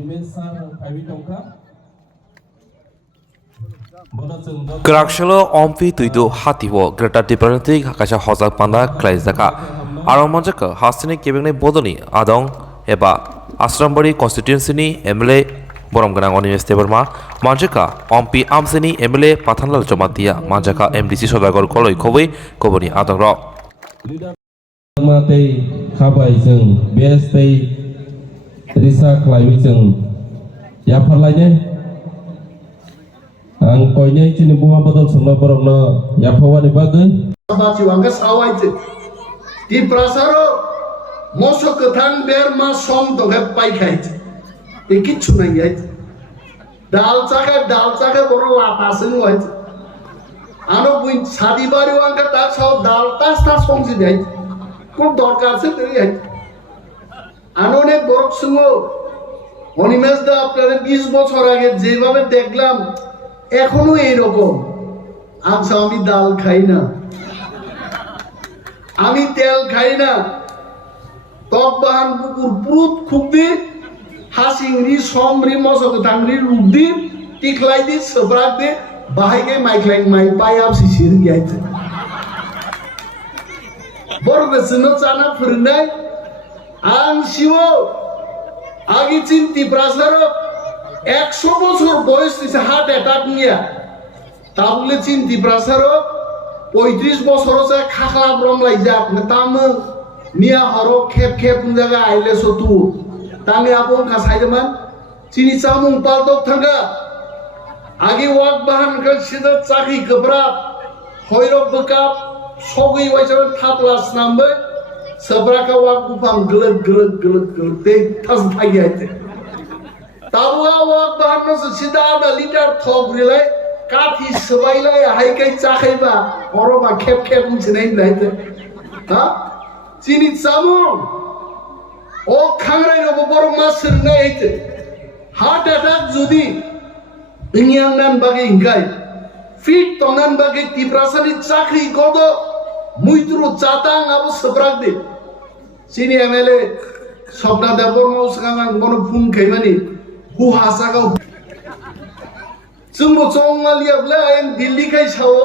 Animesh sir private tongka. Kerakshalo ompi tuidu hatiwo Greater Tipraland hakasha Hojak panda klaizaka aromanjaka hasini kebengni bodoni adong eba Asrambari constituency ni MLA boromganang Animesh teberma manjaka ompi amsini MLA Pathanlal Jomatia manjaka MDC Sodagor koloi khoboi koboni adong ro Matei khabai जों बेस्tai risa klaiwi जों yafarlaine ang koine chini bunga bodol somna boromna yapawani bagai bachi wanga sawaite di prasaro moso kathang ber ma som doge pai khait kichu nai yait dal chaka boro lapasing wait ano buin sadi bari wanga ta sab dal tas somji dai কোন দরকার আছে তুই অনেক বড় শুনো অনিমেষ দা আপনাদের 20 বছর আগে যেভাবে দেখলাম এখনো এই রকম আচ্ছা আমি ডাল খাই না আমি তেল খাই না টক বাহান বুকুর পুরুত খুবদি হাসিংরি সমরি মসক দাংরি রুবদি টিকলাই দি সবরাক দি বাহাইগে মাইকলাই মাই পাই আপ সিসির গিয়াইতে বড় বেসনো চানা ফুরনাই আং শিও আগে চিন্তি প্রাসার 100 বছর বয়স দিছে হার্ট অ্যাটাক নিয়া তাহলে চিন্তি প্রাসার 35 বছর আছে খাখলা ব্রমলাই যাক না তাম নিয়া হরো খেপ জায়গা আইলে সতু তামি আপন খাসাইদমান চিনি চামুং পালতক থাকা আগে ওয়াক বাহান কা সিদা চাকি গবরাব হয়রব বকাব সগই ওয়াইসাবে থাপলাস নামবে সবরাকা ওয়াক বুফাম গলত তে থাস থাইয়াইতে তাবুয়া ওয়াক বাহান নস সিদা আদা লিটার থক রিলাই কাঠি সবাইলাই হাইকাই চাখাইবা অরবা খেপ মুছিনাই লাইতে হ্যাঁ চিনি চামু ও খাংরাই রব বড় মাসের নাইতে হার্ট অ্যাটাক যদি ইংয়াং নান বাগে ইংগাই ফিট তনান বাগে তিপ্রাসানি চাকরি কত মুইতুরু চাতাং আবু সবরাক দে চিনি এমএলএ সবনা দেবর মাউসগাং বন ফুন খাইমানি হু হাসাগাও जोंबो चंगालियाब्ला आयन दिल्ली खाय सावो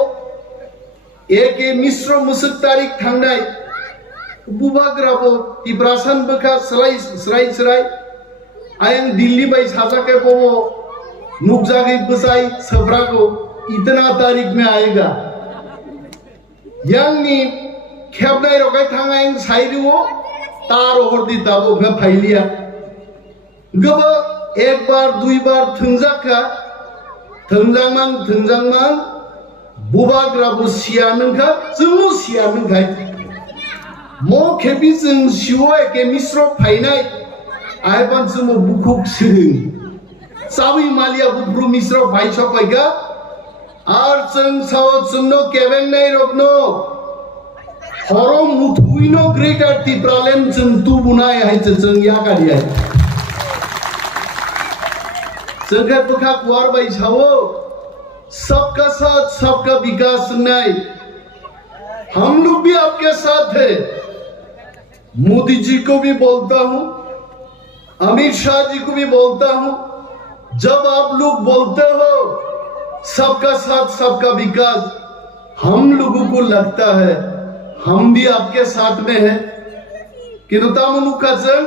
एके मिश्र मुसुक तारिख थांनाय बुबाग्राबो तिब्रासान बखा स्राय आयन दिल्ली बाय साजाके बोबो नुकजागे बसाई सब्राको इतना तारीख में आएगा यांगनी खेबनाय रगाय थांगाय साइरिवो तार हरदि दाबो गा फाइलिया गबो एक बार दुई बार थंजाका थंजांमां बुबाग्राबो सियानंखा जोंनो सियानंखाय मो खेबि जों सिव एके मिश्र फाइनाय आयबान जोंनो बुखुक सिरिं साबि मालिया बुब्रु मिश्र फाइ सकायगा आर जों साव जोंनो केबेंनाय रगनो हरो मुथुइनो ग्रेटर तिप्रालेन्ड जों तुबुनाय हायचे जों यागारिया जगह बुखा कुआर बाई छावो सबका साथ सबका विकास नहीं हम लोग भी आपके साथ है मोदी जी को भी बोलता हूँ अमित शाह जी को भी बोलता हूँ जब आप लोग बोलते हो सबका साथ सबका विकास हम लोगों को लगता है हम भी आपके साथ में हैं किंतु मुनुका जंग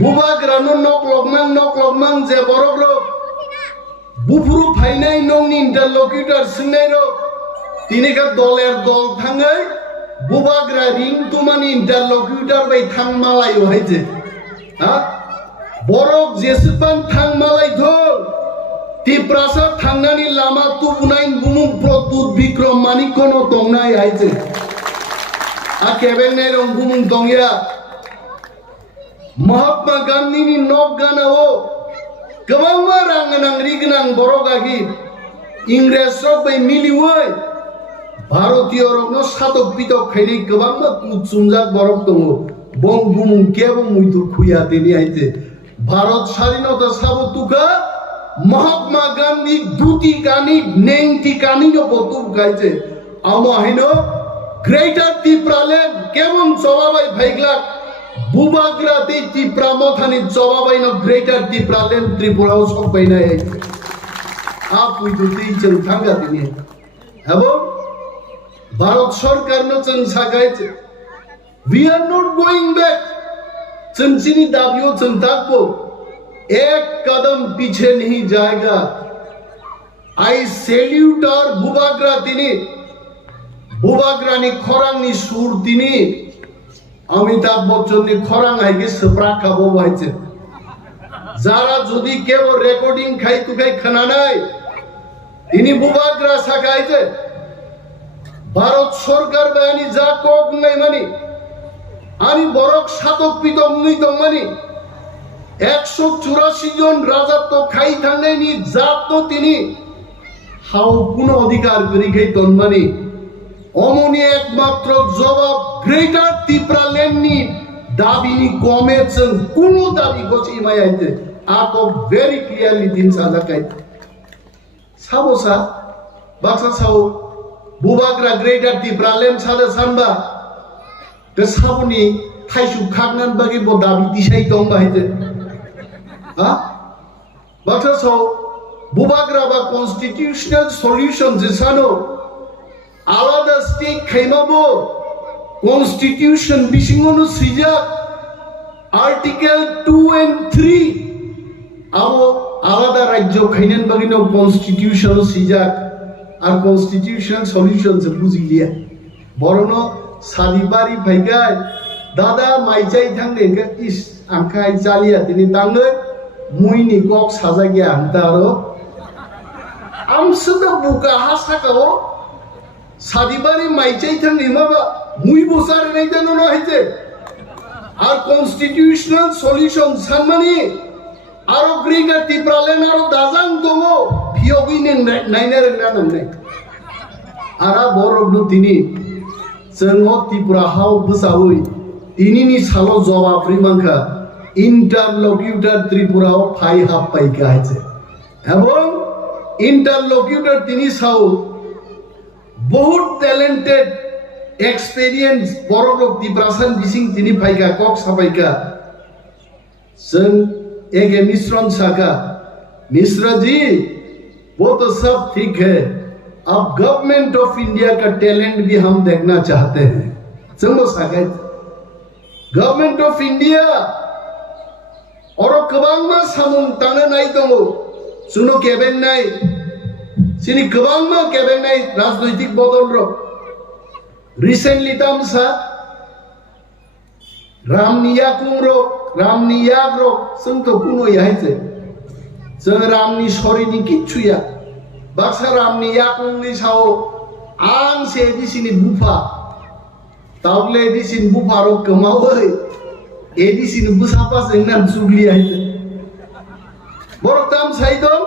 बुबाग्रानो नकलकमां जे बरग्रो बुफुरु फाइनाय नंनि इंटरलक्यूटर सिंनाय रो तिनिका दलेर दल थाङै बुबाग्रा रिं तुमानि इंटरलक्यूटर बाय थां मालायो हायजे हा बरक जेसेबां थां मालाय थो तिप्रासा थांनानि लामा तुबुनाय बुमुं प्रतुत बिक्रम मानिकनो दंनाय हायजे आ केबेंनाय रं बुमुं दंया महात्मा गांधी नि नक गानाओ गोबां रांगनां रिगनां बरगागि इंग्रेज रक बै मिलिवै भारतीय रकनो सातक पितक खायनि गोबां कुचुमजाक बरक दङ बं बुमुं केबं मुइतु खुया दिनि आइते भारत स्वाधीनता साबुतुका महात्मा गांधी दुति कानि नेंति कानि नो बतु गाइते आमा हैनो ग्रेटर तिप्रालेन्ड केबं चलाबाय फाइग्ला বুবাগ্রাতে ত্রিপুরা মথানি জবাবাইন গ্রেটার ত্রিপুরাল্যান্ড ত্রিপুরাও সবাইনাই আপুই দুই जों थांगादिनि এবং भारत सरकारनो जों सागायছে we are not going back जों जिनि दाबियाव जों थाकबो एक कदम पीछे नहीं जाएगा I salute our बुबाग्रा तिनि बुबाग्रानि खरांनि सुर तिनि অমিতাভ বচ্চননি খরাং আইগে সপ্রা খাবো হয়েছে যারা যদি কেউ রেকর্ডিং খাই তুকাই খানা নাই তিনি বুবাগ্রা সাকাইছে ভারত সরকার বাহিনী যা কক নাই মানি আমি বরক সাতক পিতম নিতম মানি 184 জন রাজত্ব খাই থাঙ্গাইনি জাত তো তিনি হাও কোন অধিকার করি খাই তন্মানি অমনি একমাত্র জবাব গ্রেটার ত্রিপুরাল্যান্ডনি দাবিনি কমেছেন কোন দাবি গছি মায়াইতে আক ভেরি ক্লিয়ারলি দিন সাজাকাই সাবসা বাক্সা সাও বুবাগ্রা গ্রেটার ত্রিপুরাল্যান্ড সাদা সানবা তে সাবনি থাইসু খাগনান বাগি ব দাবি দিশাই দং বাহিতে হা বাক্সা সাও বুবাগ্রা বা কনস্টিটিউশনাল সলিউশন যে সানো আলাদা স্টেট খাইমাবো কনস্টিটিউশন বিশিঙ্গনো সিজা আর্টিকেল 2 and 3 আবো আলাদা রাজ্য খাইনেন বাগিনো কনস্টিটিউশন সিজা আর কনস্টিটিউশন সলিউশন যে বুঝিলিয়া বরন সাদিবারি ভাইগাই দাদা মাইচাই থাংনে ইস আংখাই জালিয়া তিনি তাঙ্গে মুইনি কক সাজা গিয়া আনতারো আমসুদা বুকা হাসাকাও সাদিবারি মাইচাই থাংনি মাবা মুই বসার নাই জানো না হইতে আর কনস্টিটিউশনাল সলিউশন সানমানি আরো গ্রিগার ত্রিপুরাল্যান্ড আরো দাজাং দমো ভিওগিনে নাইনারে নানাই আরা বরবনো তিনি जों त्रिपुरा हाव बसावै तिनिनि सालो जवाब रिमांखा इंटरलॉक्यूटर त्रिपुराव फाइ हाबबाय गायছে এবং इंटरलॉक्यूटर তিনি साव बहुत टैलेंटेड एक्सपीरियंस बरलोक त्रिपुरासान बिसिं তিনি फाइगा कक साबायगा जों एगे मिश्रण सागा मिश्रा जी वो तो सब ठीक है अब गवर्नमेंट ऑफ इंडिया का टैलेंट भी हम देखना चाहते हैं चलो सागत गवर्नमेंट ऑफ इंडिया और कबांगमा सामुं ताने नाय दङो सुनो केबें नाय सिनि कबांगमा केबें नाय राजनैतिक बदल रो रिसेंटली तामसा रामनियाग रो जों तो कुनो यायसे जों रामनि सरिनि किच्छुया बाक्सा रामनि याकुंनि साव आं से दिसिनि बुफा तावले दिसिन बुफारो कमावै एदिसिन बुसापा जोंना जुगलि आइते बरताम साइदम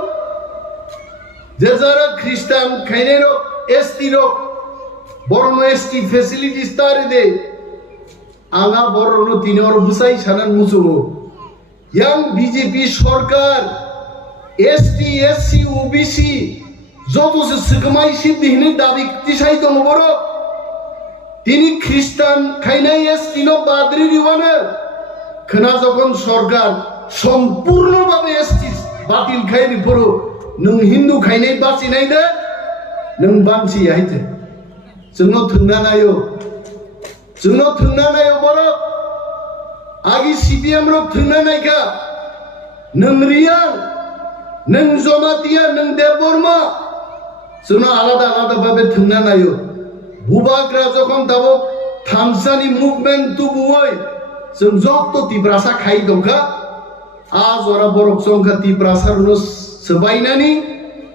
जेजारा ख्रिस्टान खाइनेरो एसटी रो बरनो एसटी फैसिलिटीज तारे दे आंगा बरनो तिनोर बुसाई सानान मुसुमो यां बीजेपी सरकार एसटी एससी ओबीसी যতসে সিগমাই সিদ্ধিহীন দাবি তিসাই দङ বড় তিনি খ্রিস্টান খাইনাই এসটিনো বাদরি দিওয়ানে খনা যখন সরকার সম্পূর্ণভাবে এসটি বাতিল খাইনি পড়ো নং হিন্দু খাইনাই বাসি নাই দে নং বানসি আইতে जोंनो थुंना नायो बड़ आगि सीपीएम रो थुंना नायखा नों रिया नों जमातिया नों देवबर्मा जोंनो आलादा आलादा भाबे थुंना नायो बुबाग्रा जखन दाबो थामसानि मुभमेन्ट तुबुय जों जक्त तिब्रासा खाइ दंखा आज अरा बरक संखा तिब्रासारनो सबायनानि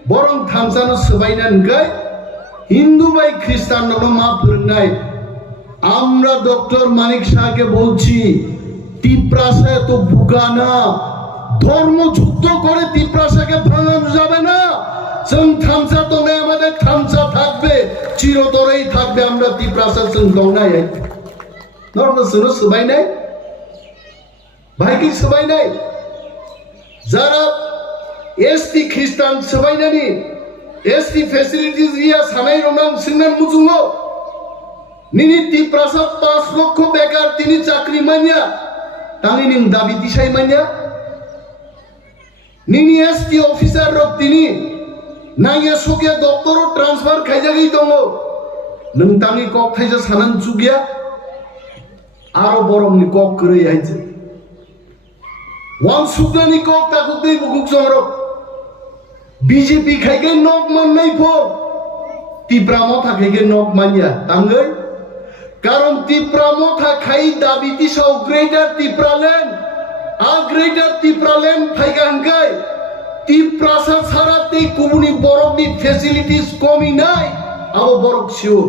बरं थामसानो सबायनानखाय हिंदू बाई ख्रिस्टान मा फोरोंनाय আমরা ডক্টর মানিক শাহকে বলছি তিপ্রাসা এত বুকা না ধর্ম যুদ্ধ করে তিপ্রাসাকে ভাঙানো যাবে না जों থামসা তো নেই আমাদের থামসা থাকবে চিরতরেই থাকবে আমরা তিপ্রাসা जों দংনাই নরমসনো সবাই নাই ভাই কি সবাই নাই যারা এসটি খ্রিস্টান সবাই নানি এসটি ফ্যাসিলিটিস রিয়া সানাই রনাং সিংনান মুজুঙ্গো নিনি তিপ্রাসাদ 5 লক্ষ বেকার তিনি চাকরি মানিয়া তানি নিন দাবি দিশাই মানিয়া নিনি এসটি অফিসার রক তিনি নাইয়া সকে দপ্তর ট্রান্সফার খাইজাগি দङ নों তানি কক খাইজা সানান চুগিয়া আরো বরংনি কক করে আইছে ওয়ান সুগনানি কক তাকু দেই বুকুক সংরক বিজেপি খাইগে নক মাননাই ফো তিপ্রামো থাকেগে নক মানিয়া তাঙ্গই কারণ তিপ্রামো থাকাই দাবি দিশাও গ্রেটার তিপ্রাল্যান্ড আর গ্রেটার তিপ্রাল্যান্ড ফাইগা হাঙ্গাই তিপ্রাসা ছাড়াতে কুমুনি বরকনি ফ্যাসিলিটিস কমি নাই আবো বরক শিও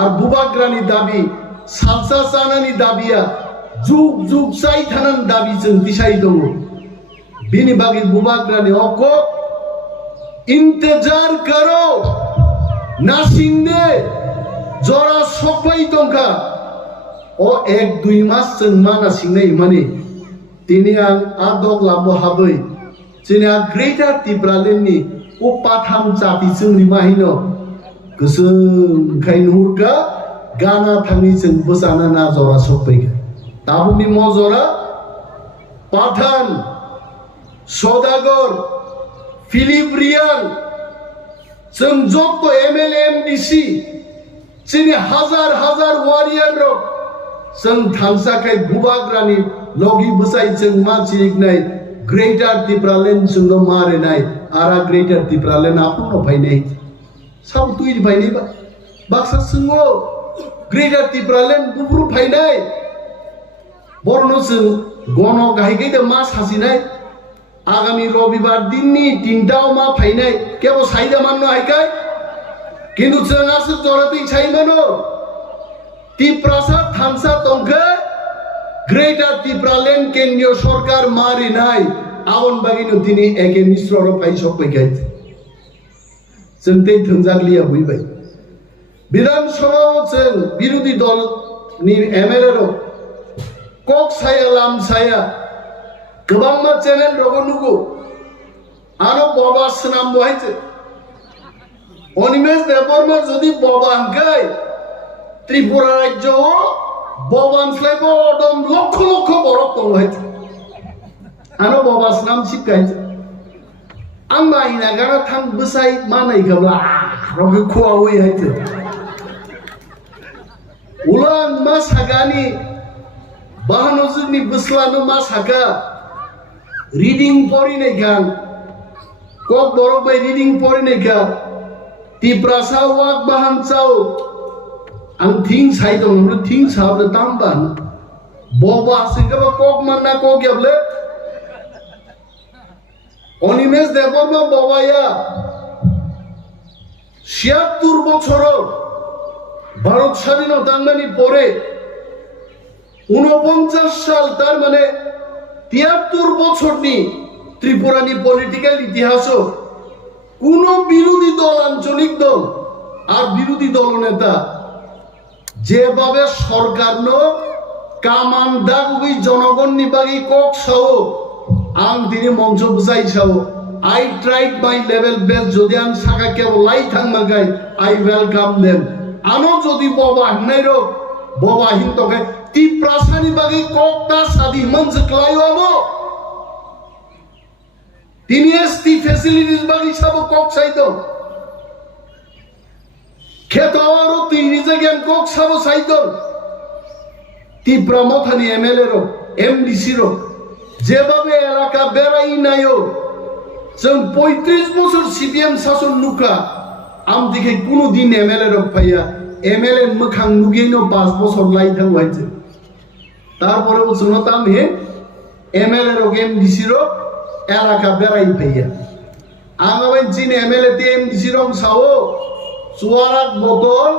আর বুবাগ্রানি দাবি সালসা সানানি দাবিয়া যুগ যুগ চাই থানান দাবি जों দিশাই দङ বিনি বাগি বুবাগ্রানি অক ইন্তজার করো নাসিংনে জরা সবাই দंखा ও 1-2 মাস जों মানা সিংনাই মানে তিনি আং আদক লাবো হাबै जोंना ग्रेटार तिप्रालेन्डनि ও পাথাম জাতি जोंनि माहिनो गोसोम खाय नुहुरगा गाना थांनि जों बोजाना ना जरा सफैगा दाबुनि मजरा पाठान सदागर फिलिप रियाल जों जत एमएलए एमडीसी जोंनि हाजार हाजार वारियर रक जों थांसाखाय बुबाग्रानि लगी बोसाय जों मानसिनाय ग्रेटार तिप्रालेन्ड जोंनो मारेनाय आरा ग्रेटार तिप्रालेन्ड आपुनो फायनाय साब तुइ फायनायबा बाक्सा सिङो ग्रेटार तिप्रालेन्ड गुबुरु फायनाय बरनो जों गन गाहायगैदो मा सासिनाय आगामी रबिबार दिननि 3टाव मा फायनाय केबो साइदा माननो हायखाय किन्तु जों आसो जरातै साइमानो तिप्रासा थामसा दंखो ग्रेटार तिप्रालेन्ड केन्द्रीय सरकार मारिनाय आवन बागिनो दिनै एके मिश्र फाय सफैखाय जों दै थोंजाग्लिया बुइबाय विधानसभायाव जों बिरोधी दलनि एमएलए रक कक साया लाम साया गोबां मा चेनेल रगनुगु आरो बाबा सनाम बहायছে অনিমেষ দেববর্মা যদি বাবা হাঙ্কাই ত্রিপুরা রাজ্য ববানস্লাইব অদম লক্ষ লক্ষ বরফ দङ হাইছে आरो बाबा सनाम सिकायছে आं बाहिना गाना थां बोसाय मानाय गाब्ला रगे खुआवै हायছে उलां मा सागानि बाहानो जोंनि बोस्लानो मा सागा रिडिं फरिनाय गान कक बरफ बाय रिडिं फरिनाय गा तिप्रासा वाक बाहान चाव आं थिं साइ दङ थिं साबले तामबान बाबा सिंगाबा कक मानना कक याबले অনিমেষ দেববর্মা বাবায়া ৭৬ বছর ভারত স্বাধীনতা আন্দোলনী পরে ৪৯ সাল তার মানে ৭৩ বছরনি ত্রিপুরানি পলিটিক্যাল ইতিহাস কোন বিরোধী দল আঞ্চলিক দল আর বিরোধী দলনেতা যেভাবে সরকার কামান দাগুই জনগণ নিবাগী কক সহ आं दिनै मंच बुजाय Sao I tried my level best যদি আং সাকা কেবল লাই থাংমাগাই I welcome them আনো যদি বাবা হান্নাই রক বাবা হিন্তকে তিপ্রাসানি বাগি ককটা সাদি মঞ্চ ক্লাইও আমো তিনি এসটি ফ্যাসিলিটিস বাগি সব কক সাইতো খেতওয়ারও তিনি জায়গায় কক সব সাইতো তিপ্রামথানি এমএলএ রক এমডিসি রক যেভাবে এলাকা বেড়াই নাইও जों 35 বছর সিপিএম শাসন নুকা আম দিকে কোনো দিন এমএলএ রক পাইয়া এমএলএ মুখাং নুগেনো 5 বছর লাই থাং হইছে তারপরে বলছনো তাম হে এমএলএ রক এমডিসি রক এলাকা বেড়াই পাইয়া আগাবাই জিন এমএলএ তে এমডিসি রক সাও সুয়ারাক বোতল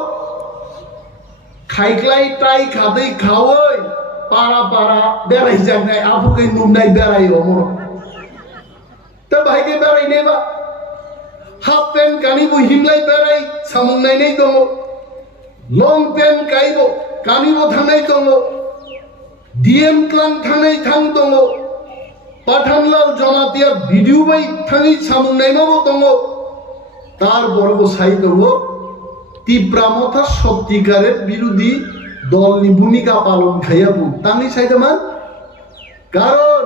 খাইক্লাই টাই খাদেই খাওই পাড়া পাড়া বেড়াই যাগনাই আফুকে নুমনাই বেড়াই অমর তা ভাইকে বেড়াই নেবা হাফ প্যান্ট কানিব হিমলাই বেড়াই সামুংনাই নেই দङ লং প্যান্ট কাইব কানিব থানাই দङ ডিএম ক্লাং থানাই থাং দङ পাঠানলাল জমাতিয়া ভিডিও বাই থাঙি সামুংনাই মাবো দङ তারপরবো সাই দङ তীব্রামথা সত্যিকারের বিরোধী দলনি ভূমিকা পালন খাইয়াবো তানি সাইদামান কারণ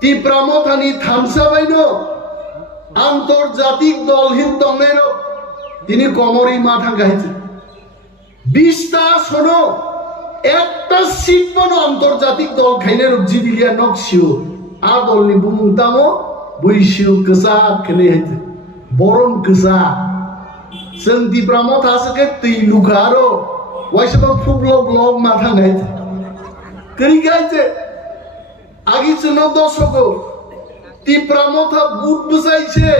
তীব্রামথানি থামসা বাইন আন্তর্জাতিক দলহীন দমের তিনি কমরেই মাথা গাইছে 20টা শোনো একটা সিট মনো আন্তর্জাতিক দল খাইলে রুজি দিলিয়া নকশিও আ দলনি বুমুতামো বইশিও কসা খেলে হইছে বরণ কসা जों दिप्रामाव थासके दै लुखारो वाइसबा फुब्लो ब्लग माथा गाइছে करी गाइছে आगि चुनो दशको दिप्रामाव था बुट बुझाइছে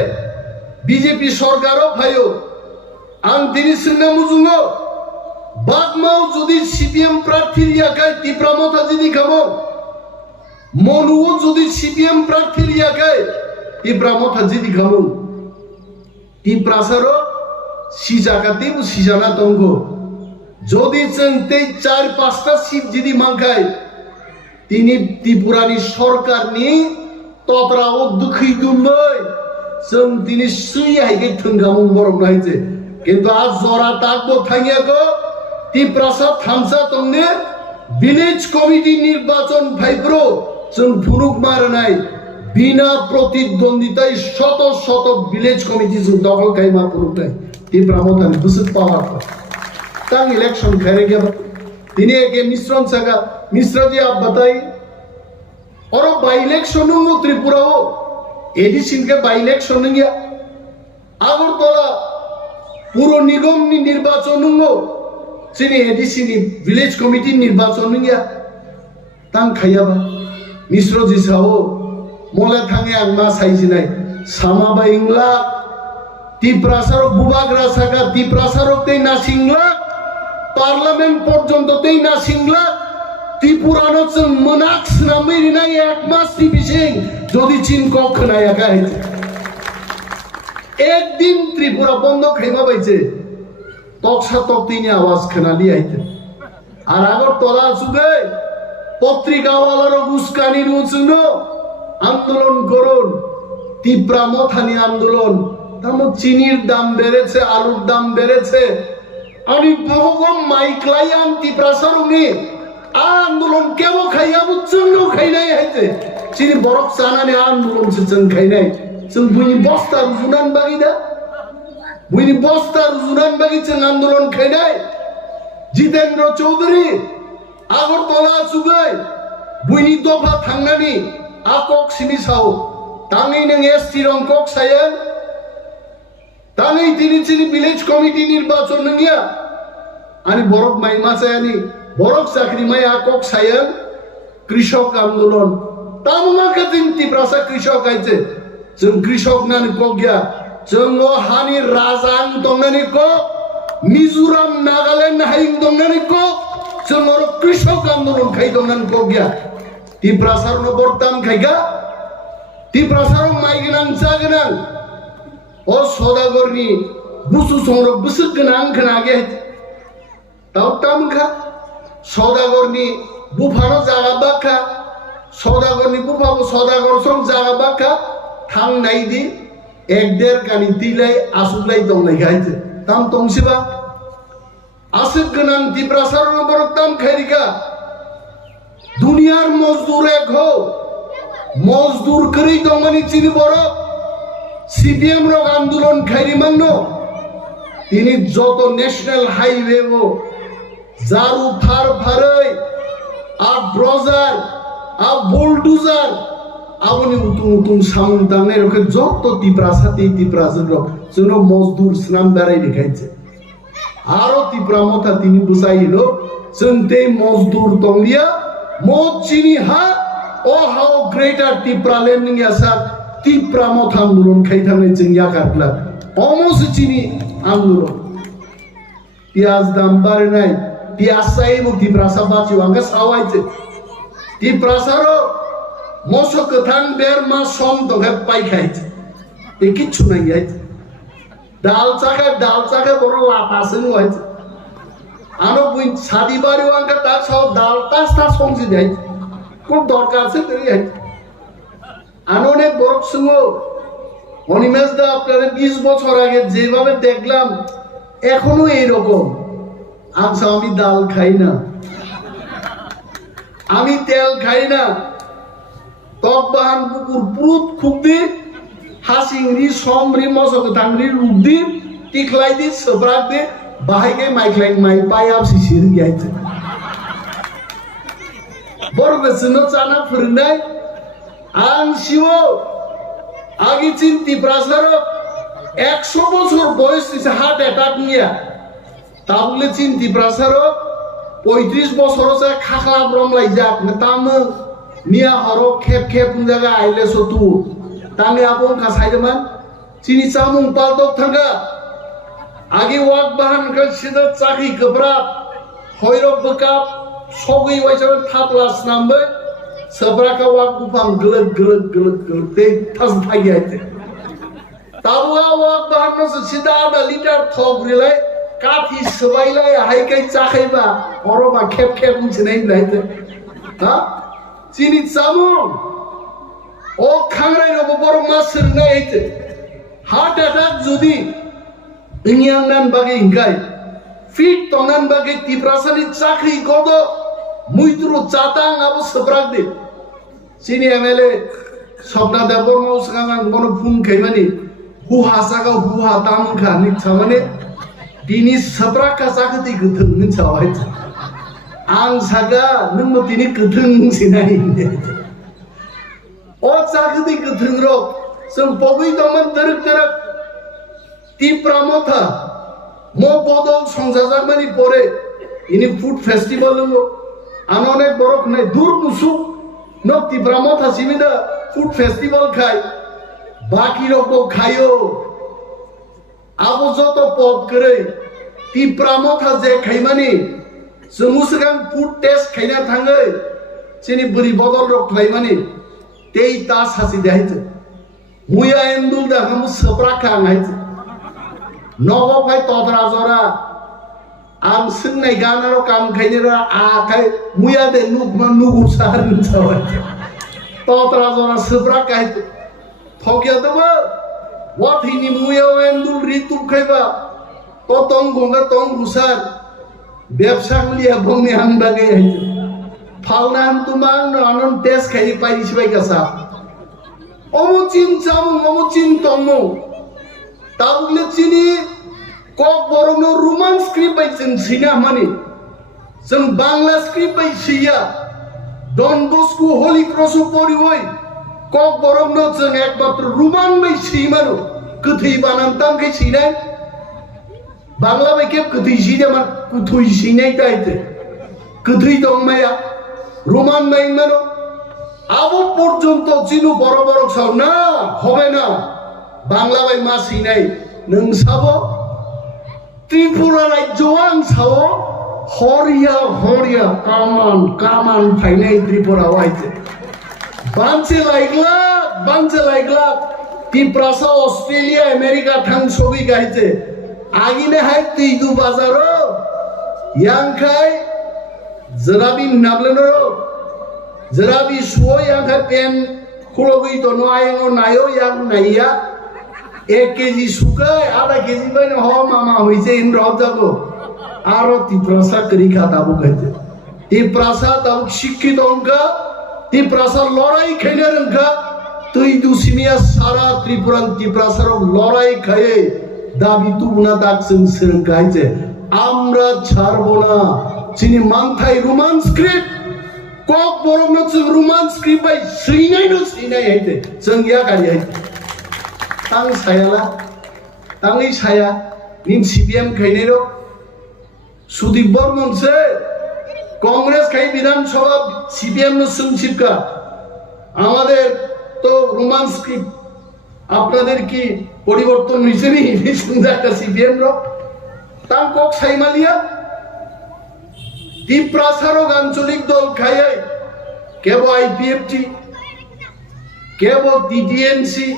বিজেপি সরকারও ভাইও আন তিনি সিনে মুজুঙ্গো বাগমাও যদি সিপিএম প্রার্থী রিয়াকাই দিপ্রামাव था যদি খামো মনুও যদি সিপিএম প্রার্থী রিয়াকাই দিপ্রামাव था যদি খামো দিপ্রাসারও সিজাকাতি সিজানা দঙ্গ যদি চিনতে 4-5টা সিট যদি মাঙ্গায় তিনি ত্রিপুরানি সরকার নিয়ে ততরাও দুঃখী দুমই जों তিনি সুই হাইকে থঙ্গামুং বরং নাইছে কিন্তু আজ জরা তাকবো থাঙ্গিয়াগো ত্রিপ্রাসা থামসা তংনে ভিলেজ কমিটি নির্বাচন ভাইব্রো जों ফুরুক মার নাই বিনা প্রতিদ্বন্দ্বিতায় শত শত ভিলেজ কমিটি जों দখল কাইমা ফুরুক নাই তীব্রামথানি বুসুত পাওয়ার तांग इलेक्शन करेंगे दिने के मिश्रण सगा मिश्रा जी आप बताइए और बाई इलेक्शन होंगे त्रिपुरा हो एडिशन के बाई इलेक्शन होंगे आगर तोला पूर्व निगम नि निर्वाचन होंगे सिने एडिशन विलेज कमिटी निर्वाचन होंगे तांग खाया बा मिश्रा जी साहो मोला थांगे आंगमा साइजी नहीं सामा बा इंगला তীব্রাসারক বুবাগরা সাগা তীব্রাসারক তেই না সিংলা পার্লামেন্ট পর্যন্ত তেই না সিংলা ত্রিপুরানো চং মনাক্স নামের নাই এক মাস টিপিসিং যদি চীন কক্ষ নাই একাই একদিন ত্রিপুরা বন্ধ খাইমা পাইছে তকসা তকতিনি আওয়াজ খানালি আইতে আর আগর তলা সুগে পত্রিকাওয়ালার উস্কানি রুচুন আন্দোলন করুন তীব্রামথানি আন্দোলন তামো চিনির দাম বেড়েছে আলুর দাম বেড়েছে আমি বহুগম মাইকলাই আনতি প্রাসারুনি আন্দোলন কেব খাইয়া বুচ্ছন খাই নাই হাইতে চিনি বরফ চানানে আন্দোলন সেচন খাই নাই जों बुनि बस्ता रुजुनान बागिदा बुनि बस्ता रुजुनान बागि जों आन्दोलन खायनाय जितेन्द्र चौधुरी आगरतला सुगै बुनि दफा थांनानै आकक सिमिसाव ताङै नों एसटि रंकक सायन ताङै तिनि विलेज कमिटी निर्वाचन नंगिया आणि बरफ माइमा सायानी बरफ चाकरी माय आकक सायन कृषक आंदोलन तामुमाखा जों तिप्रासा कृषक आइছে जों कृषक नानि कगया जों हानि राजां दंनानि को मिजोराम नागालैंड हाइं दंनानि को जों कृषक आंदोलन खाइ दंनानि कगया तिप्रासार न बरताम खाइगा तिप्रासार माइ गोनां जागोनां ओ सदागरनि बुसु संरक बुसु गोनां खोनागे दाउतामखा सदागरनि बुफानो जागा बाखा सदागरनि बुफाबो सदागर सं जागा बाखा थांनायदि एक देर गानि तिलाय आसुलाय दंनाय गायते ताम तंसिबा आसिक गोनां तिप्रासार न बरताम खाइरिका दुनियार मजदूर एक हो मजदूर करी दंगानि चिनि बरो सीपीएम रग आंदोलन खाइरि मांगनो तिनि जत नेशनल हाईवे वो जारु फार फारै आ ब्रजार आ बुलडोजार आबनि उतुं उतुं साउन दांनाय रखे जत तिप्रासाति तिप्राजन रक जोंनो मजदूर स्नाम बाराय देखाइছে आरो तिप्रामथा तिनि बुसाइलो जों ते मजदूर तंलिया मोचिनि हा ओ हाउ ग्रेटर टिप्रालेन्ड नि आसा तिप्रामथा आंदोलन खाइथांनाय जों याकाटला अमसचिनि आंदोलन पियाज दाम बारायनाय पियाज साइबो तिप्रासा बाचिव आंगा सावाइছে तिप्रासारो मोसो कथां बेर मा सम दगे पाइखाइছে ए किच्छु নাই আইছে ডাল চাকা বড় লাপাসেন হইছে আনো বুই সাদি বাড়ি আঙ্কা তা সব ডাল তাস্তা সংজি দেয় কোন দরকার আছে তুই আনো অনেক বড় সঙ্গ অনিমেশ দা আপনারা 20 বছর আগে যেভাবে দেখলাম এখনো এইরকম। আচ্ছা আমি ডাল খাই না, আমি তেল খাই না, টক বাহান পুকুর পুরুত খুবদি হাসিংরি সমরি মজক থাংরি রুবদি টিকলাই দি সবরাক দি বাহাইকে মাইক্লাই মাই পাই আপসি সির গিয়াইতে বড় বেসনো চানা ফিরনাই আং শিও আগে চিন্তি প্রাসার 100 বছর বয়স দিছে হার্ট অ্যাটাক নিয়া, তাহলে চিন্তি প্রাসার 35 বছর যায় খাখলা ব্রমলাই যাক না তামো নিয়া হরো খেপ খেপ জায়গা আইলে সতু তানে আপন খাসাইদমান চিনি চামুং পালদক থাঙ্গা আগে ওয়াক বাহান কা সিদা চাকি গবরাব হয়রব বকাব সগই ওয়াইসাবে থাপলাস নামবে সবরাকা ওয়াক বুফাম গলক গলক গলক গলক তে থাস থাকি আইতে তাবুয়া ওয়াক বাহান নস সিদা আধা লিটার থক রিলে কাঠি সবাইলাই হাইকাই চাখাইবা অরবা খেপ খেপ চিনাই লাইতে হ্যাঁ চিনি চামুং ও খাংরাই রব বড় মাসের না এইতে হার্ট অ্যাটাক যদি ইংয়াংনান বাগে ইংকাই ফিট তনান বাগে তিপ্রাসানি চাকরি গদ মুইত্রু চাতাং আবো সবরাক দে চিনি এমএলএ স্বপ্না দেবর মৌসগাং মনো ফুন খাইমানি হু হাসাগা হু হা তামখা নিচ্ছা মানে দিনি সবরাকা চাকতি গথং নিচ্ছা হইছে আং সাগা নংমো দিনি গথং সিনাই ও চাকতি গথং র जों बबै दमन दरक दरक तिप्रामथा मो बदल संजाजाकमानि परे इनि फुड फेस्टिवल लो आन अनेक बरक नाय दूर मुसु न तिप्रामथा सिमिदा फुड फेस्टिवल खाय बाकी रको खायो आबो जत पद करे तिप्रामथा जे खायमानि जों मुसगां फुड टेस्ट खायना थाङो सिनि बोरि बदल रक खायमानि तेई तास हासि देहायते मुया एंदुल दा हम सप्राका नाइज नगो फाय तदरा जरा आं सिंनाय गानारो काम खायनेरा आखाय मुया दे नुगमा नुगुसार नसाय तदरा जरा सप्राका हाय थगिया दबो वाथिनि मुया एंदुल रितु खायबा तो तंग गंगा तंग गुसार बेबसांलिया बंनि आं बागे हाय फालना हम तुमां आनन टेस्ट खाय पाइसिबाय गासा অমুচিন চামু অমুচিন তমু তাবলে চিনি কক বরং রোমান স্ক্রিপ্ট বাইছেন সিনা মানে जों বাংলা স্ক্রিপ্ট বাই সিয়া ডন বস্কো হোলি ক্রস পরিবই কক বরং जों একমাত্র রোমান বাই সিমানো কথই বানামতাম কে সিনাই বাংলা বাই কে কথই সিনা মান কথই সিনাই তাইতে কথই দংমায়া রোমান বাই মানো আবো পর্যন্ত চিনু বড় বড় সাও না হবে না বাংলা বাই মাসি নাই নং সাবো ত্রিপুরা রাজ্য আং সাও হরিয়া হরিয়া কামান কামান ফাইনাই ত্রিপুরা ওয়াইতে বানছে লাইগলা ত্রিপ্রাসা অস্ট্রেলিয়া আমেরিকা থাং ছবি গাইতে আগিনে হাই তুইদু বাজারো ইয়াংখাই জরাবি নাবলেনো जराबी सुओ yang ka pen khulogui to no ayo nayo yang naiya 1 KG सुका आधा केजी में हो मामा होइसे इन रह जाबो आरो तिप्रासा करी खाताबो कहते तिप्रासा तब शिक्षित अंका तिप्रासा लड़ाई खेने रंका तुई दुसिमिया सारा त्रिपुरान तिप्रासार लड़ाई खाए दाबी तुबना दाक संसरं गाइছে আমরা ছাড়বো না চিনি মাংথাই রোমান স্ক্রিপ্ট কক বরং जों रोमान स्क्रिप्ट बाय सिनाय हायते जों या गारि हाय तां सायाला तांनि साया निन सीपीएम खायनाय रो सुदीप बर्मन से कांग्रेस खाय विधानसभा सीपीएम नो संचिपका আমাদের তো রোমান স্ক্রিপ্ট আপনাদের কি পরিবর্তন হইছে নি সুন্দর একটা সিপিএম র তাং কক সাইমালিয়া তিপ্রাসারক আঞ্চলিক দল খায় কেবল আইপিএফটি কেবল টিটিএনসি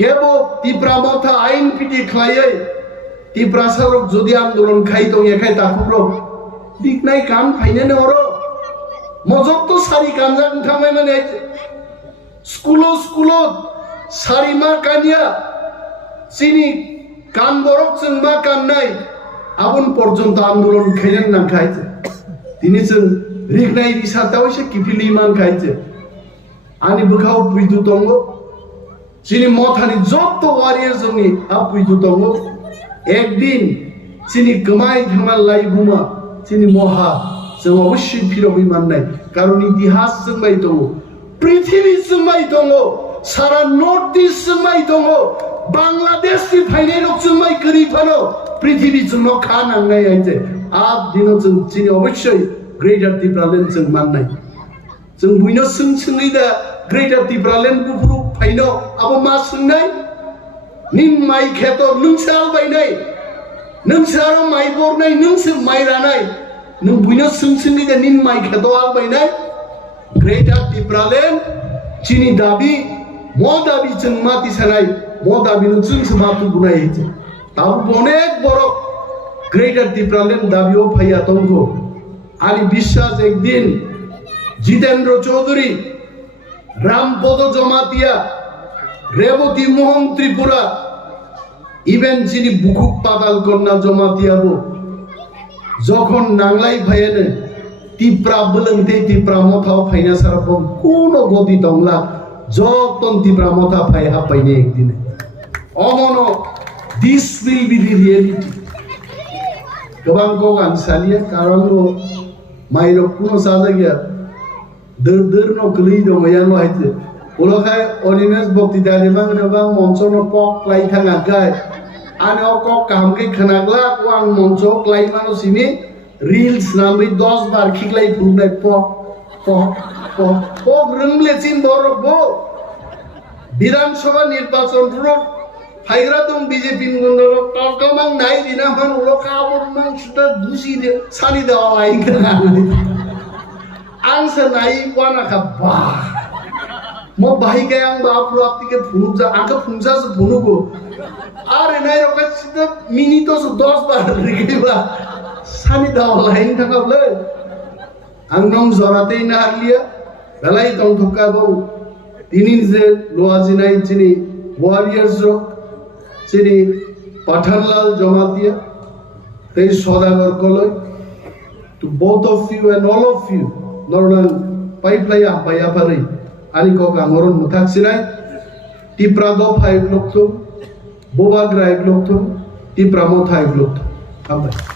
কেবল তিপ্রামথা আইন পিটি খায় তিপ্রাসারক যদি আন্দোলন খাই তো এখাই তাকুর বিকনাই কাম ফাইনে নর মজব তো সারি কামজা উঠামাই মানে স্কুল সারি মা কানিয়া চিনি কান বরক जोंबा কান নাই আবন পর্যন্ত আন্দোলন খেলেন না খাইছে তিনি जों রিগনাই রিসাতাও সে কিফিলি মান খাইছে আনি বখাও পুইদু দङ যিনি মথানি যত ওয়ারিয়ার जोंनि পুইদু দङ একদিন যিনি গমাই থামাল লাই বুমা যিনি মহা जों অবশ্যই ফিরবি মান নাই কারণ ইতিহাস जोंबाय दङ পৃথিবী जोंबाय दङ সারা নর্থ ইস্ট जोंबाय दङ বাংলাদেশ की फाइनाल जोंबाय गरिबानो পৃথিবী जोंनो खा नांनाय आइजे आब दिनो जों जिनि अवश्य ग्रेटर टिप्रालेण्ड जों माननाय जों बुइनो सोंङै दा ग्रेटर टिप्रालेण्ड बुफुरु फाइनो आबो मा सोंनाय निन माइ खेतो नोंसाल बायनाय नोंसारो माइ बरनाय नोंसो माइ रानाय नों बुइनो सोंङै दा निन माइ खेतो आल बायनाय ग्रेटर टिप्रालेण्ड जिनि दाबि मो दाबि जों माति सानाय मो दाबिनो जों समातु बुनाय है अब अनेक बड़ ग्रेटर टिप्रालेण्ड दाबिओ फैया दंगो आनी বিশ্বাস একদিন जितेंद्र चौधरी रामपद जमातिया रेवती मोहन त्रिपुरा इवेन जिनि बुकुक पाताल कन्या जमातियाबो যখন नांलाय फायनो टिप्रा बोलोंते टिप्रा मथाव फायना सारबो कोनो गति दंला जतन टिप्रा मथा फाय हाबबायने एकदिन अमनो this will be the reality गोबां गगान सालिया कारंगो माइरो कुनो साजा गया दर दर नो गलै दं यानो हायते ओलखाय अनिमेश भक्ति दानि बांगनोबा मन्चनो पक लाई थाङा गाय आने अक कामके खनागला को आं मन्चो क्लाई मानो सिमी रील्स नामै 10 बार खिकलाई फुलनाय पक पक पक पक रंगले चिन बरबो विधानसभा निर्वाचन पुरो फाइग्रा दं बीजेपी गुन्दो टकमां नाय दिना मान लकाबर मां सुता गुसी दे सानि दावाय आं से नाय वाना का बा मो भाई के आं बाप आपति के फुनु जा आंका फुंजा से फुनु को आरे नाय रका सिदा मिनिटो से 10 बार रिगेबा सानि दावाय थाकाबले आं नम जराते ना हारलिया बेलाय दं थका बाव दिनिन जे लोआजिनाय जिनि वारियर्स रो जिनि पाठानलाल जमातिया ते सदागर कलय to both of you and all of you Norman pipeline paya pare ani ko kamoron muthak sinai tipra do 5 lok to boba grai lok to tipra mo 5 lok to